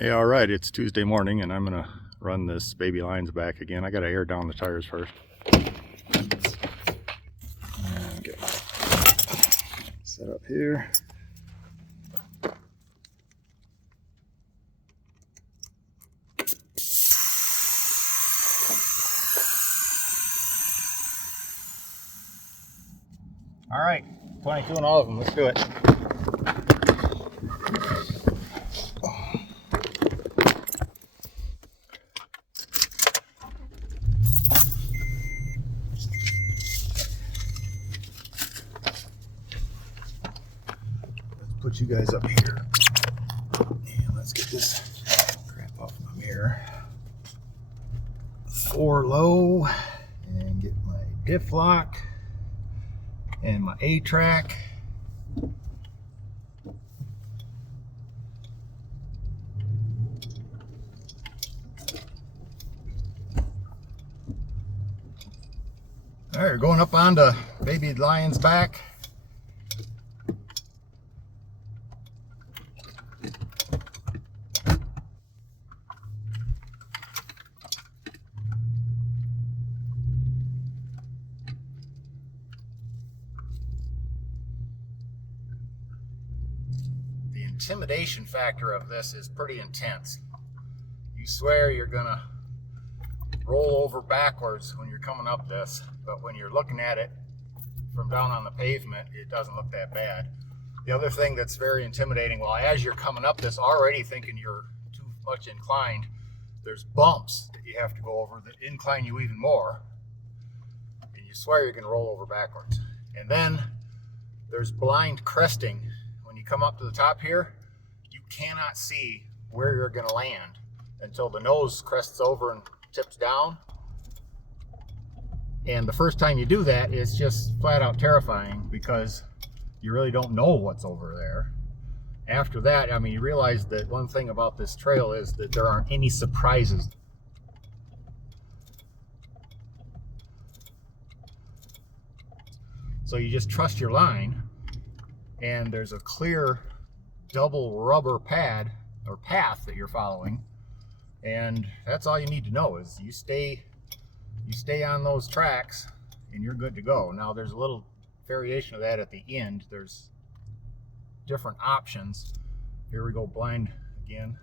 Hey, all right, it's Tuesday morning and I'm gonna run this baby lion's back again. I gotta air down the tires first. Okay. Set up here. All right, 22 on all of them, let's do it. Put you guys up here and let's get this crap off my mirror. 4 low and get my diff lock and my A-track. All right, we're going up onto baby lion's back. The intimidation factor of this is pretty intense. You swear you're gonna roll over backwards when you're coming up this, but when you're looking at it from down on the pavement, it doesn't look that bad. The other thing that's very intimidating, well, as you're coming up this already thinking you're too much inclined, there's bumps that you have to go over that incline you even more, and you swear you're gonna roll over backwards. And then there's blind cresting. When you come up to the top here, you cannot see where you're gonna land until the nose crests over and tips down. And the first time you do that, it's just flat out terrifying because you really don't know what's over there. After that, I mean, you realize that one thing about this trail is that there aren't any surprises. So you just trust your line, and there's a clear double rubber pad or path that you're following, and that's all you need to know is you stay on those tracks and you're good to go. Now there's a little variation of that at the end. There's different options. Here we go, blind again.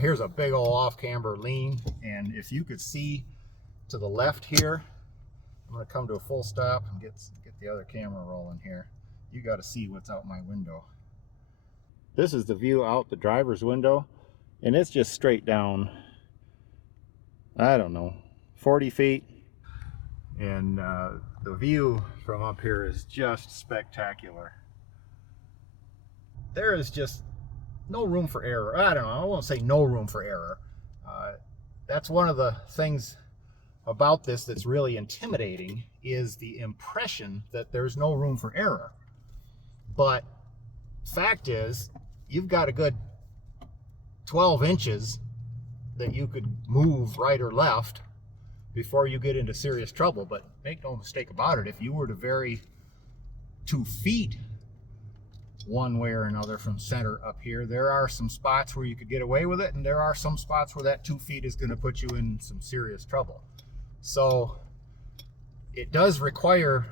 Here's a big old off-camber lean, and if you could see to the left here, I'm going to come to a full stop and get the other camera rolling here. You got to see what's out my window. This is the view out the driver's window, and it's just straight down, I don't know, 40 feet. And the view from up here is just spectacular. There is just no room for error. I don't know, I won't say no room for error. That's one of the things about this that's really intimidating, is the impression that there's no room for error. But fact is, you've got a good 12 inches that you could move right or left before you get into serious trouble. But make no mistake about it, if you were to vary 2 feet one way or another from center up here, there are some spots where you could get away with it, and there are some spots where that 2 feet is going to put you in some serious trouble. So it does require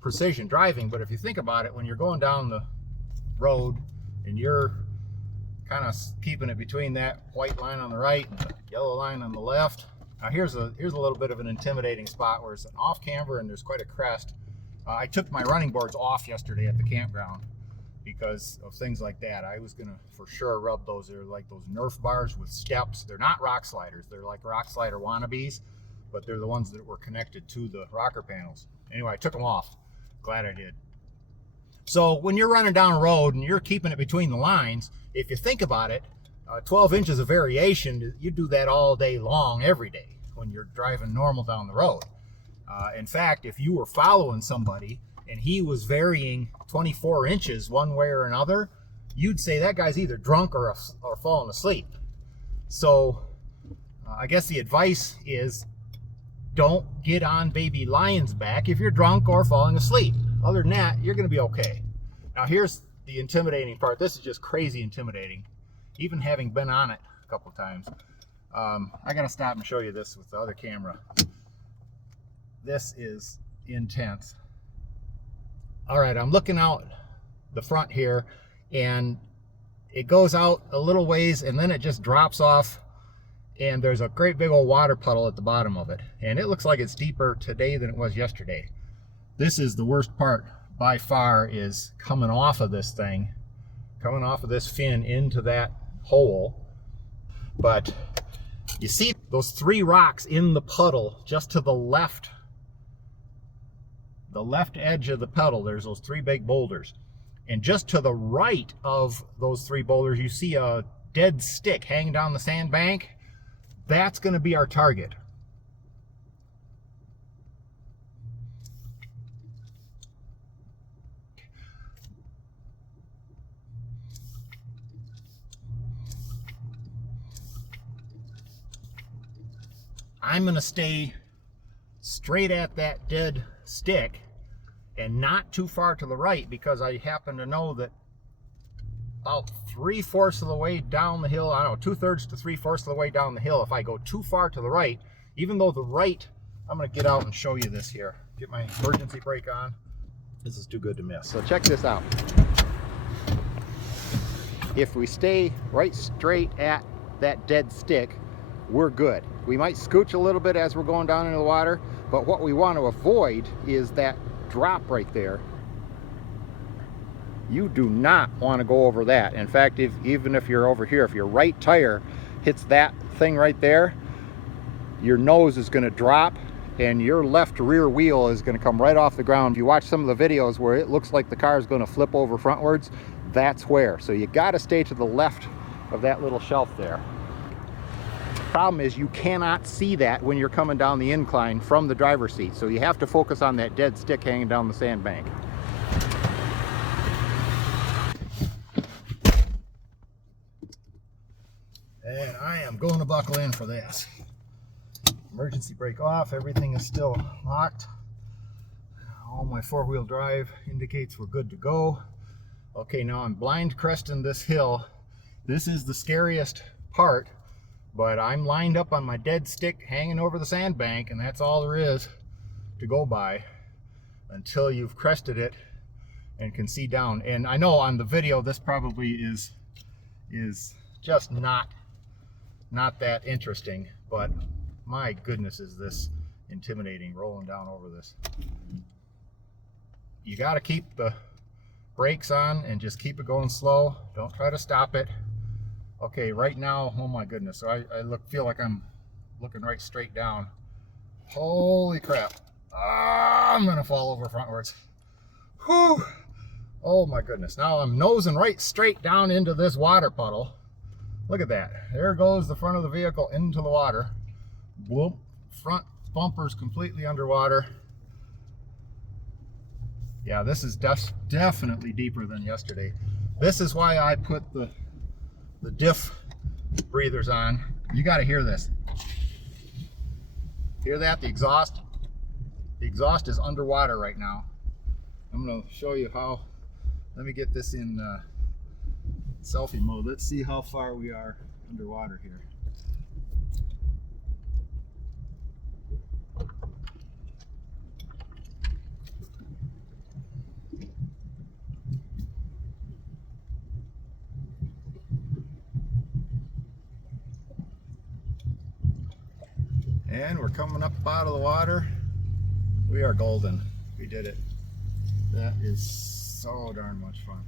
precision driving, but if you think about it, when you're going down the road and you're kind of keeping it between that white line on the right and the yellow line on the left. Now here's a little bit of an intimidating spot where it's an off camber and there's quite a crest. I took my running boards off yesterday at the campground because of things like that. I was gonna for sure rub those. They're like those Nerf bars with steps. They're not rock sliders. They're like rock slider wannabes, but they're the ones that were connected to the rocker panels. Anyway, I took them off. Glad I did. So when you're running down a road and you're keeping it between the lines, if you think about it, 12 inches of variation, you do that all day long, every day, when you're driving normal down the road. In fact, if you were following somebody and he was varying 24 inches one way or another, you'd say that guy's either drunk or falling asleep. So I guess the advice is, don't get on baby lion's back if you're drunk or falling asleep. Other than that, you're going to be okay. Now here's the intimidating part. This is just crazy intimidating. even having been on it a couple times. I gotta stop and show you this with the other camera. This is intense. All right, I'm looking out the front here, and it goes out a little ways and then it just drops off, and there's a great big old water puddle at the bottom of it, and it looks like it's deeper today than it was yesterday. This is the worst part by far, is coming off of this thing, coming off of this fin into that hole. But you see those 3 rocks in the puddle just to the left edge of the puddle. There's those 3 big boulders, and just to the right of those 3 boulders you see a dead stick hanging down the sandbank. That's going to be our target. I'm going to stay straight at that dead stick and not too far to the right, because I happen to know that about 3/4 of the way down the hill, I don't know, 2/3 to 3/4 of the way down the hill, if I go too far to the right, even though the right, I'm going to get out and show you this here. Get my emergency brake on. This is too good to miss. So check this out. If we stay right straight at that dead stick, we're good. We might scooch a little bit as we're going down into the water, but what we want to avoid is that drop right there. You do not want to go over that. In fact, even if you're over here, if your right tire hits that thing right there, your nose is going to drop and your left rear wheel is going to come right off the ground. If you watch some of the videos where it looks like the car is going to flip over frontwards, that's where. So you got to stay to the left of that little shelf there. Problem is, you cannot see that when you're coming down the incline from the driver's seat, so you have to focus on that dead stick hanging down the sandbank. And I am going to buckle in for this. Emergency brake off, everything is still locked. All my 4-wheel drive indicates we're good to go. Okay, now I'm blind cresting this hill. This is the scariest part, but I'm lined up on my dead stick hanging over the sandbank, and that's all there is to go by until you've crested it and can see down. And I know on the video this probably is just not that interesting, but my goodness, is this intimidating rolling down over this. You got to keep the brakes on and just keep it going slow. Don't try to stop it. Okay, right now, oh my goodness, so I feel like I'm looking right straight down. Holy crap. I'm gonna fall over frontwards. Whew. Oh my goodness. Now I'm nosing right straight down into this water puddle. Look at that. There goes the front of the vehicle into the water. Whoop. Front bumper's completely underwater. Yeah, this is definitely deeper than yesterday. This is why I put the diff breathers on. You got to hear this. Hear that? The exhaust is underwater right now. I'm going to show you how. Let me get this in selfie mode. Let's see how far we are underwater here. And we're coming up out of the water. We are golden. We did it. That is so darn much fun.